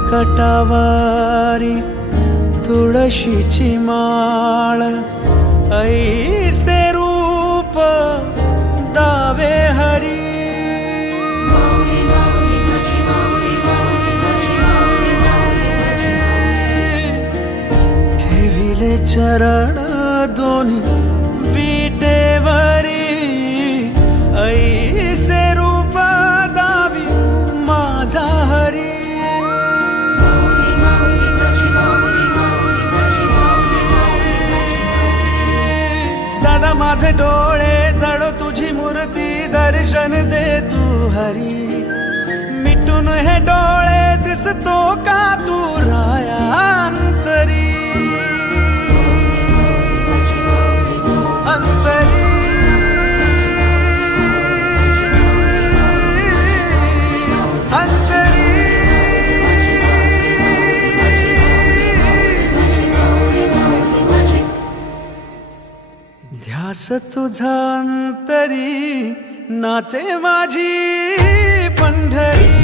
करकटावारी तुळशीची माळ, ऐसे रूप दावे हरी. ठेविले चरण दोन्ही विटेवरी, ऐसे रूप दावी माझा हरी. सदा माझे डोळे जळो तुझी मूर्ती, दर्शन दे तू हरी. मिटून हे डोळे दिसतो का तू राया अंतरी. अंतरी अंतरी ध्यास तुझा अंतरी, नाचे माझी पंढरी.